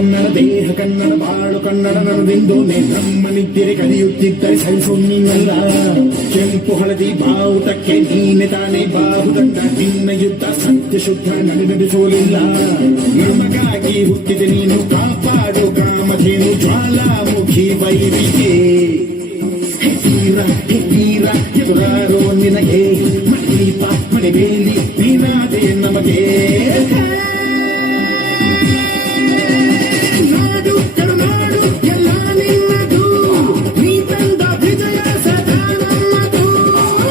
ಕನ್ನಡ ದೇಹ ಕನ್ನಡ ಬಾಳು ಕನ್ನಡ ನನ್ನದೆಂದೋನೆ ನಮ್ಮ ನಿದ್ದೆ ಕಲಿಯುತ್ತಿದ್ದರೆ ಸಹಿಸೊನ್ನಿನಲ್ಲ ಕೆಂಪು ಹಳದಿ ಬಾವುಟಕ್ಕೆ ನೀನೆ ತಾನೇ ಬಾಹುದಂಡ ನಿನ್ನ ಯುದ್ಧ ಸತ್ಯ ಶುದ್ಧ ನಡೆಸೋಲಿಲ್ಲ ನಮಗಾಗಿ ಹುಟ್ಟಿದೆ ನೀನು ಕಾಪಾಡು ಕಾಮಧೇನು ಜ್ವಾಲಾಮುಖಿ ವೈರಿಗೆ ಹೀರ ಎದುರಾರೋ ನಿನಗೆ ಮೀಪ ಮನೆಬೇಲಿ ನೀನಾದೆ ನಮಗೆ ನಾಡು ಕರುನಾಡು ಎಲ್ಲ ನಿನ್ನದು ನೀ ತಂದ ವಿಜಯ ಸದಾ ನಮ್ಮದು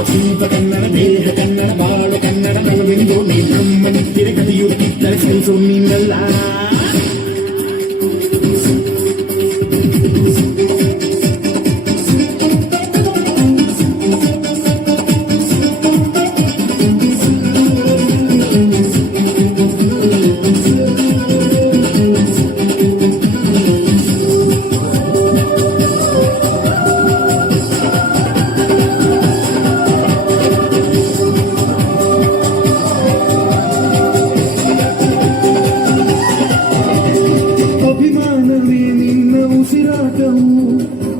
ಜೀವ ಕನ್ನಡ ದೇಹ ಕನ್ನಡ ಬಾಳು ಕನ್ನಡ ನನ್ನದೆಂದು ನೀ ನಮ್ಮ ನಿತ್ಯರೆ ಕಲಿಯುತ್ತಿದ್ದರೆ ಸಹಿಸು ನೀನಲ್ಲ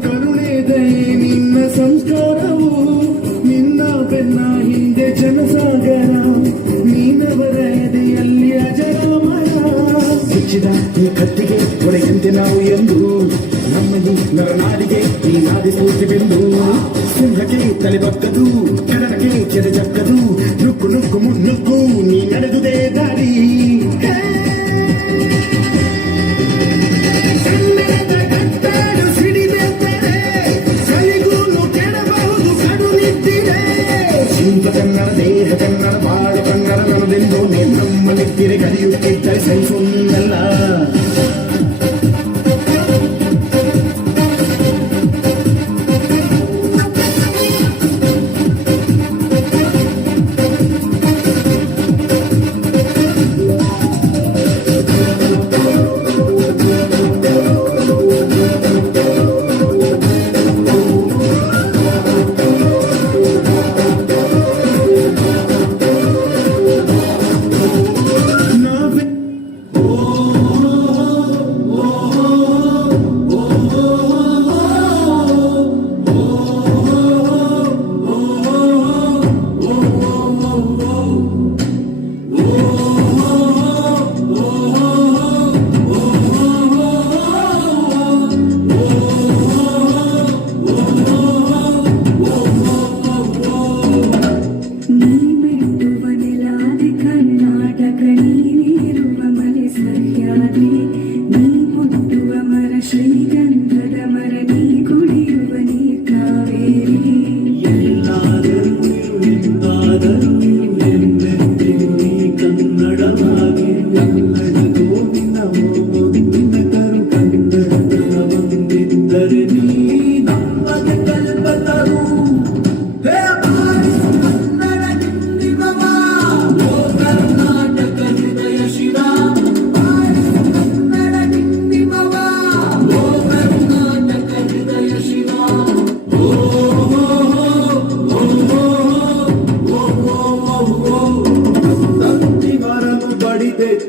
ಕರುಣೆ ದಯೆ ನಿನ್ನ ಸಂಸ್ಕಾರವು ನಿನ್ನ ಬೆನ್ನ ಹಿಂದೆ ಜನಸಾಗರ ನೀನವರ ಎದೆಯಲ್ಲಿ ಅಜರಾಮರ ಹೆಚ್ಚಿದ ಈ ಕತ್ತಿಗೆ ಹೊಡೆಯಂತೆ ನಾವು ಎಂದು ನಮ್ಮದು ನರನಾಡಿಗೆ ಈ ನಾಡಿ ಸ್ಫೂರ್ತಿವೆಂದು ಸಿಂಹಕ್ಕೆ ತಲೆಬಕ್ಕದು ಕಡಲಕ್ಕೆ ಕೆರೆಜಕ್ಕದು ನುಗ್ಗು ನುಗ್ಗು ಮುನ್ನುಗ್ಗು ನೀ ನಡೆದುದೇ ದಾರಿ ಕನ್ನಡ ದೇಹ ಕನ್ನಡ ಬಾಳು ಕನ್ನಡ ನನ್ನದೆಂದು ನಮ್ಮ ನಿತ್ತಿರೆ ಕಲಿಯುತ್ತಿದ್ದರೆ ಸಹಿಸೊಂದಲ್ಲ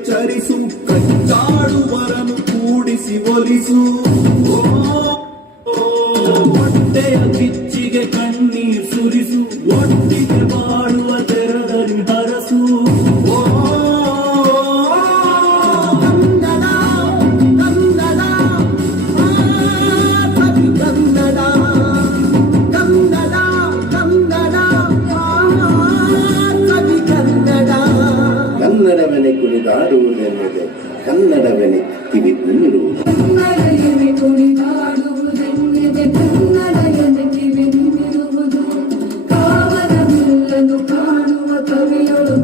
ಚರಿಸು ಕಚ್ಚಾಡುವರನು ಕೂಡಿಸಿ ಒಲಿಸು ಹೊಟ್ಟೆಯ ಕಿಚ್ಚಿಗೆ ಕಣ್ಣೀರ್ ಸುರಿಸು ಒಟ್ಟಿಗೆ ಮಾಡುವ ತೆರದಲ್ಲಿ ಹರಸು ಕನ್ನಡವನೆ ಕುಣಿದಾಡುವುದೆನ್ನದೆ ಕನ್ನಡವನೆ ಕಿವಿ ನಿಲ್ಲಿರುವುದು ಕಾವಲವಿಲ್ಲನು ಕಾಣುವ ಕವಿಯೊಳು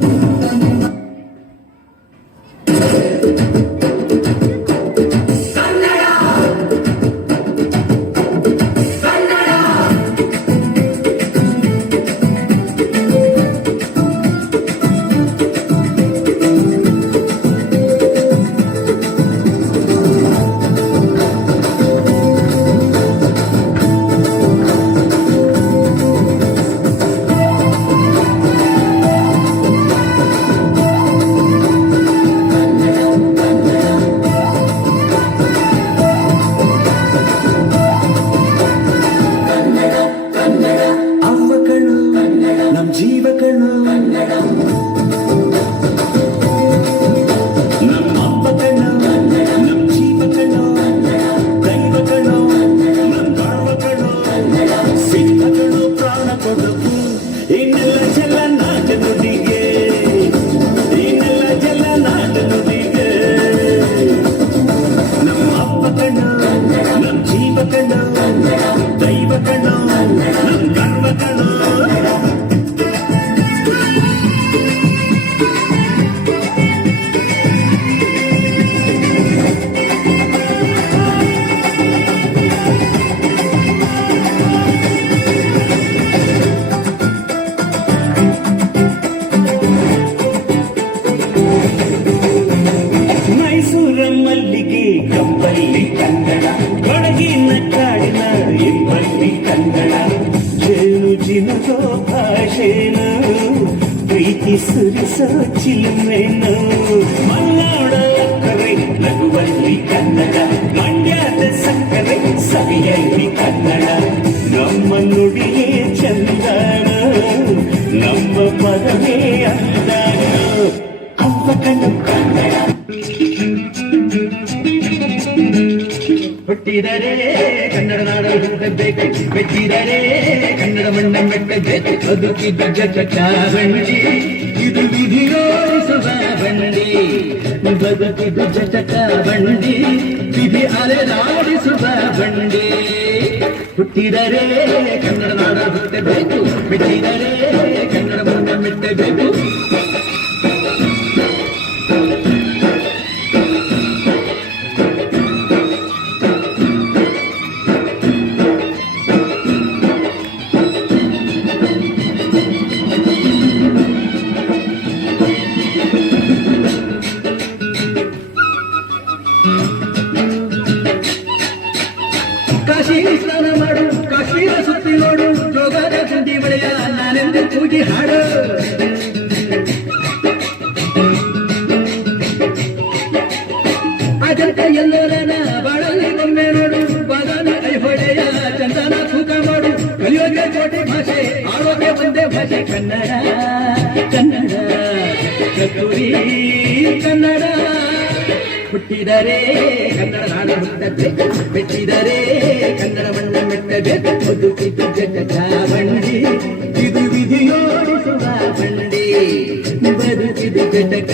ಗಳಿಗೆ ಕಂಬಲ್ಲಿ ಕನ್ನಡ, ಕೊಡಗಿನ ಕಾಡಿನ ಇಬ್ಬಲ್ಲಿ ಕನ್ನಡ. ಜೇನು ಜಿನುಗೋ ಭಾಷೆನು, ಪ್ರೀತಿ ಸುರಿಸೋ ಚಿಲುಮೆನು. ಮಲ್ನಾಡ ಕರೆ ನಗುವಲ್ಲಿ ಕನ್ನಡ, ಮಂಡ್ಯದ ಸಕ್ಕರೆ ಸವಿಯಲ್ಲಿ ಕನ್ನಡ. ನಮ್ಮ ನುಡಿಯೇ ಚಂದನ, ನಮ್ಮ ಪದವೇ ಅಂದನ. ಕಂಬಕನು ಕನ್ನಡ. ಹುಟ್ಟಿದರೆ ಕನ್ನಡ ನಾಡ ಹುಟ್ಟಬೇಕು, ಮೆಚ್ಚಿದರೆ ಕನ್ನಡ ಮಣ್ಣ ಮೆಟ್ಟಬೇಕು. ಬದುಕಿದ ಜಗ ಬಂಡಿ, ಇದು ವಿಧಿಯೋಡಿಸುವ ಬಂಡಿ. ಬದುಕಿದ ಜಗ ಬಂಡಿ, ವಿಧಿ ಅಲೆದಾಡಿಸುವ ಬಂಡಿ. ಹುಟ್ಟಿದರೆ ಕನ್ನಡ ನಾಡ ಹುಟ್ಟಬೇಕು, ಮೆಚ್ಚಿದರೆ ಕನ್ನಡ ಮಣ್ಣ ಮೆಟ್ಟಬೇಕು. ಕಾಶಿ ಸ್ನಾನ ಮಾಡು, ಕಾಶ್ಮೀರ ಸುತ್ತಿ ನೋಡು, ಜೋಗದ ಸುದ್ದಿ ಬಳೆಯ ನಾನೆಂದು ಕೂಗಿ ಹಾಡು. ಅಜಂತ ಎಲ್ಲೋರನ ಬಾಳಲ್ಲಿ ಒಮ್ಮೆ ನೋಡು, ಬಾದಾನ ಐಹೊಳೆಯ ಚಂದನ ತೂಕ ಮಾಡು. ಕಲಿಯೋಗೆ ಕೋಟೆ ಭಾಷೆ, ಆಡೋಗೆ ಒಂದೇ ಭಾಷೆ ಕನ್ನಡ. ಕನ್ನಡ ಕಸ್ತೂರಿ ಕನ್ನಡ. ಹುಟ್ಟಿದರೆ ಕನ್ನಡ ನಾಡ ಹುಟ್ಟಬೇಕು, ಮೆಚ್ಚಿದರೆ ಕನ್ನಡ ಮಣ್ಣ ಮೆಟ್ಟಬೇಕು. ಬದುಕಿದ ಜಗ ಬಂಡಿ, ಇದು ವಿಧಿಯೋಡಿಸುವ ಬಂಡಿ. ಬದುಕಿದ ಜಗ